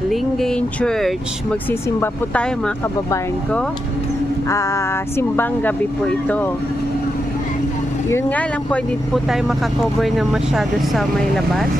Lingayen Church. Magsisimba po tayo mga kababayan ko. Simbang gabi po ito. Yun nga lang po, hindi po tayo makakover na masyado sa may labas.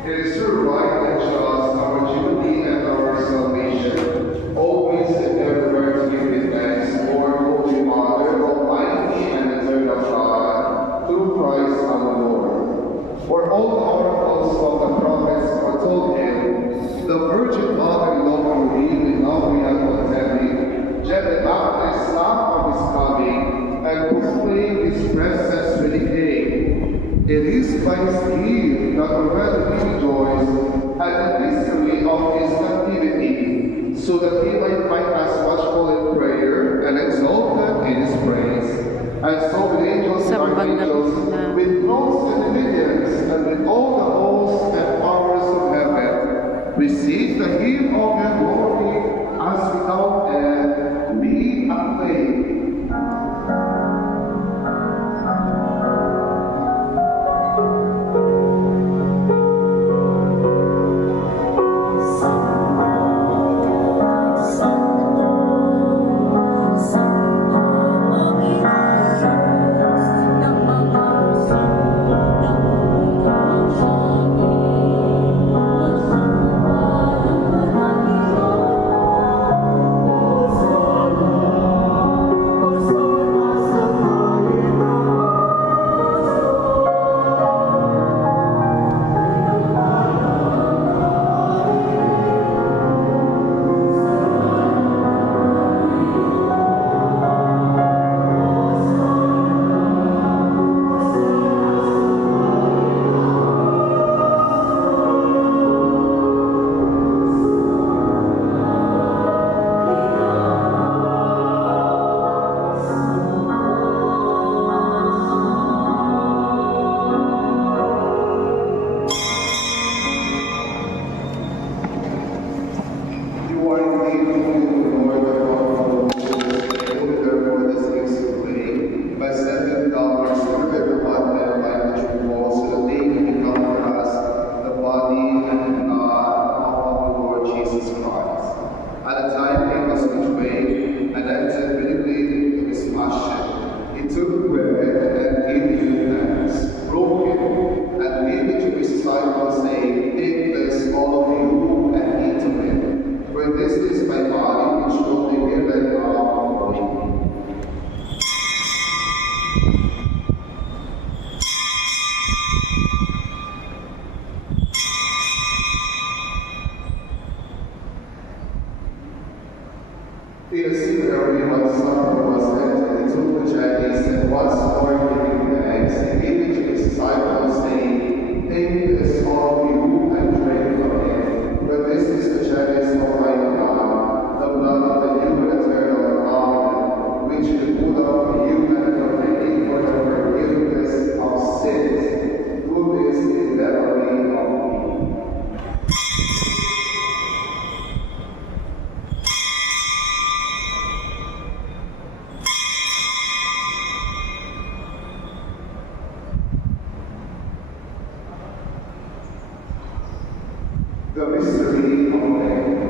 It is true, right, and just our duty and our salvation, always and everywhere to give you thanks, Lord, Holy Father, Almighty and eternal God, through Christ our Lord. For all the oracles of the prophets foretold him, the Virgin Mother long revealed in Maria Concevi, John the Baptist laughed of his coming, and proclaimed his presence when he came. It is by his gift that already we rejoice at the mystery of his nativity, so that he might find us watchful in prayer and exalted in his praise. And so with angels and archangels, with thrones and dominions, and with all the hosts and powers of heaven, receive the hymn of your glory as without end we acclaim. It is similarly when supper was ended, he took the chalice and once more giving thanks, he gave it to his disciples, saying, "Take this, all of you, and drink from it. For this is the chalice of my God, the blood of the new and eternal covenant, which is poured out for you and for many for the forgiveness of sins. Do this in memory of me." The mystery of faith.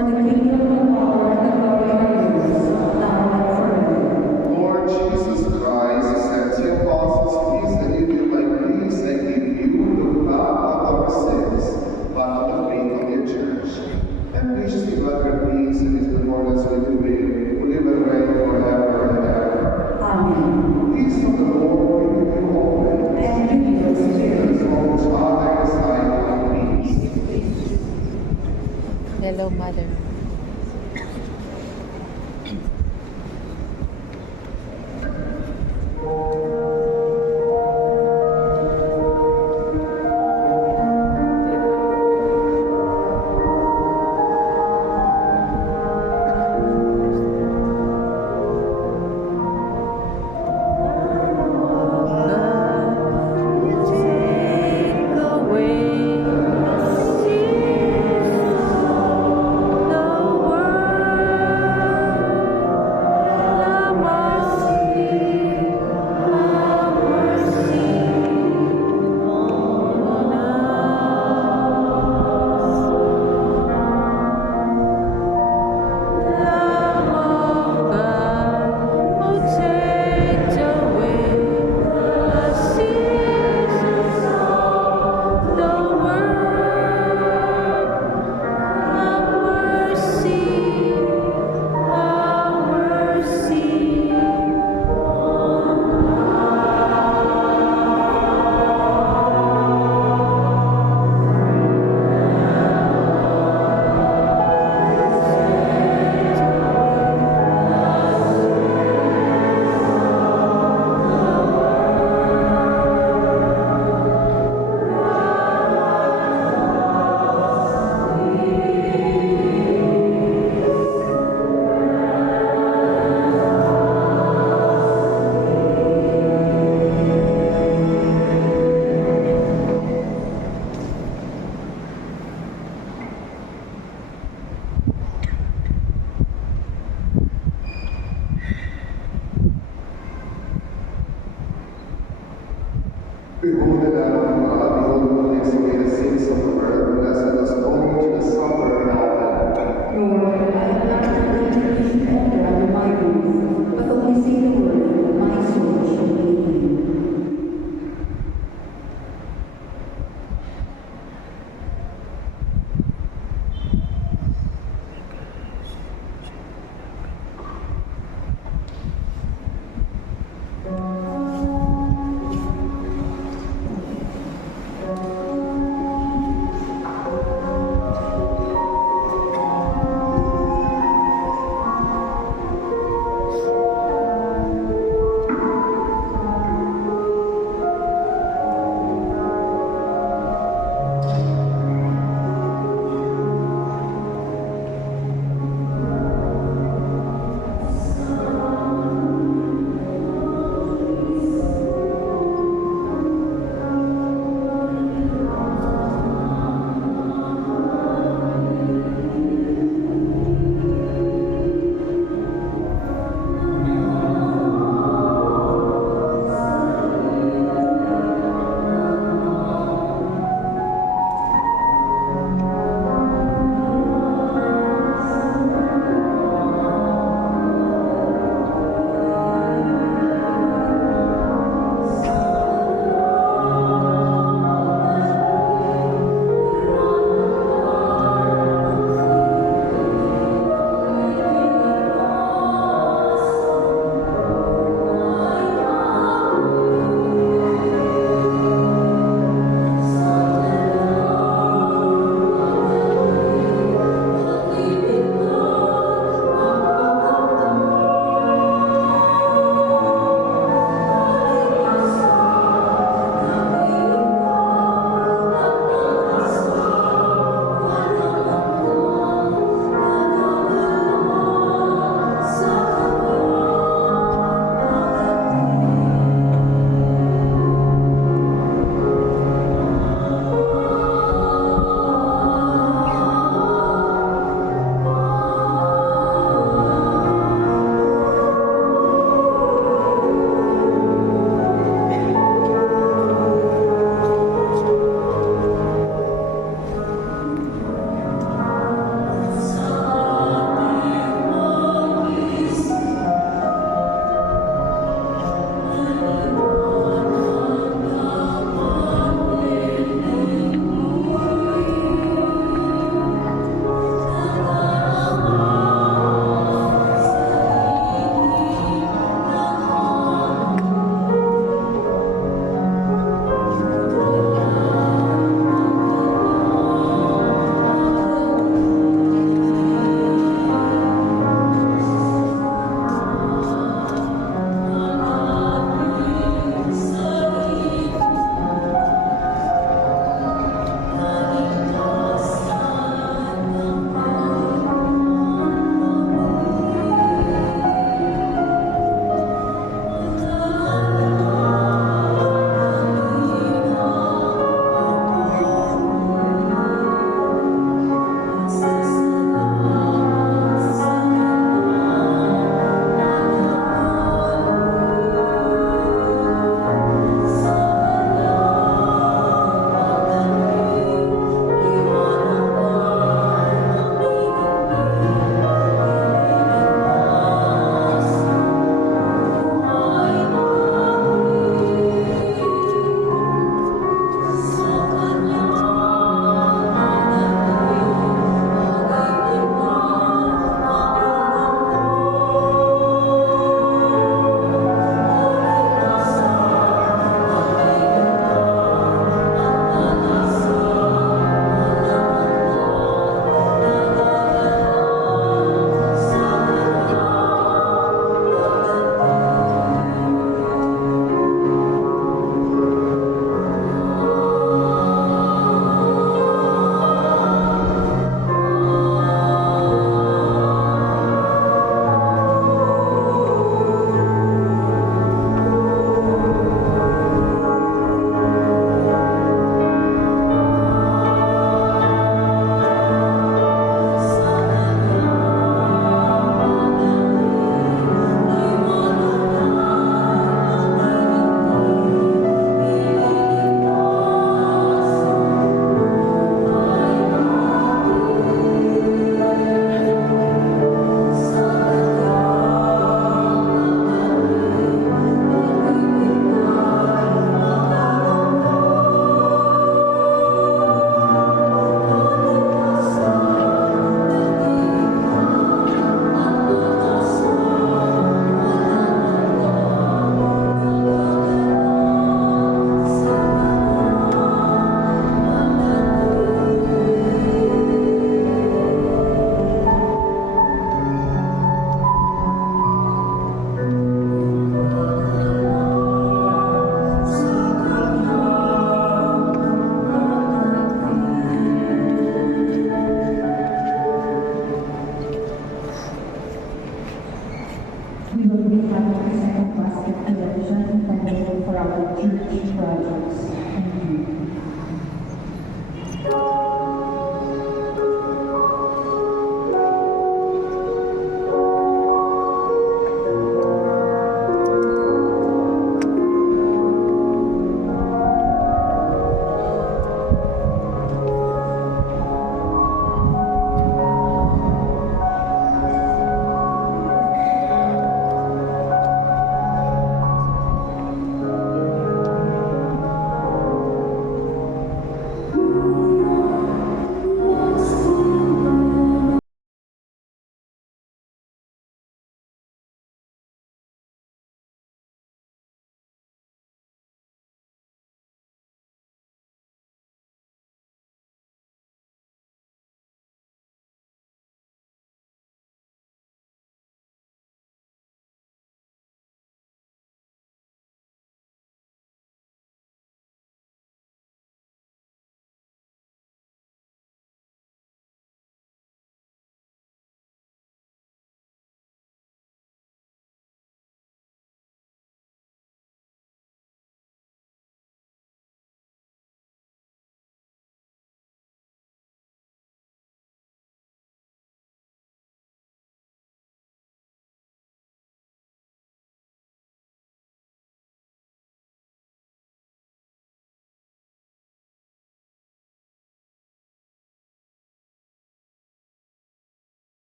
Lord Jesus Christ, accept the apostles' peace that you give by peace and give you the not of our sins, but of the faith of your church. And graciously grant your peace and his benevolence with you, who live and reign forever and ever. Peace from the Lord be with you always. And always Father, the Son, and peace. Hello, Mother. Take away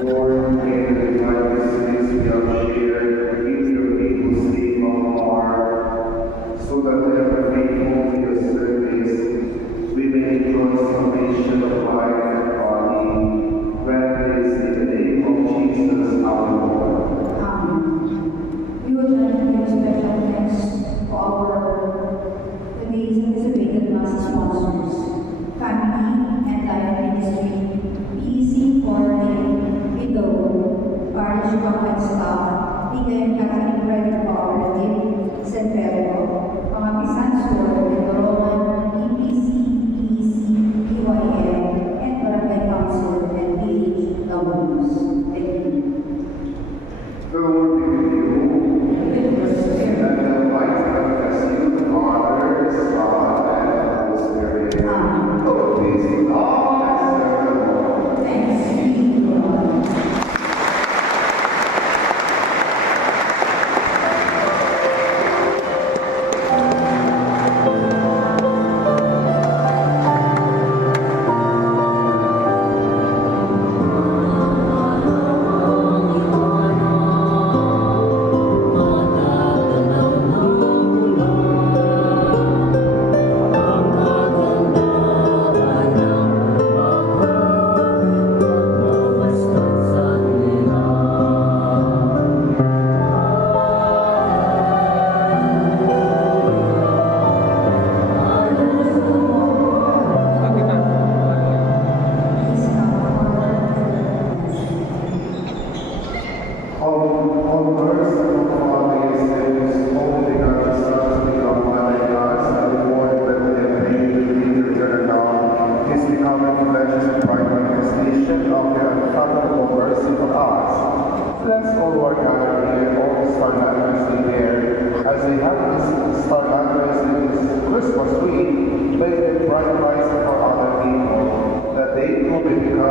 Lord, may the divine mysteries we have shared give your people sleep of heart, so that ever faithful to your service, we may enjoy salvation of life and body. Grant this in the name of Jesus our Lord. Amen. We would like to give special thanks to our today's anticipated Mass sponsors, Family and Life Ministry, PEC for the Widow, Parish Government Staff, Tigay and Catholic Credit Cooperative, San Pedro, mga Pisan Sur, Roman, EPC, PEC, PYM, and Barangay Council and PHWs. Thank you. The Lord be with you, and the light manifest you, the Father, the Son, and the Holy Spirit. Amen. Go in peace with all and serve the Lord. Thanks be to God. On earth, Father, is only begotten Son to become one like us, and the Lord that we have made to be returned down, is becoming flesh and bright manifestation of the unfathomable mercy for us. Bless, O Lord God, and all the starlighters in the air, as they have this starlighters in this Christmas week, may they bright lights for other people, that they will be become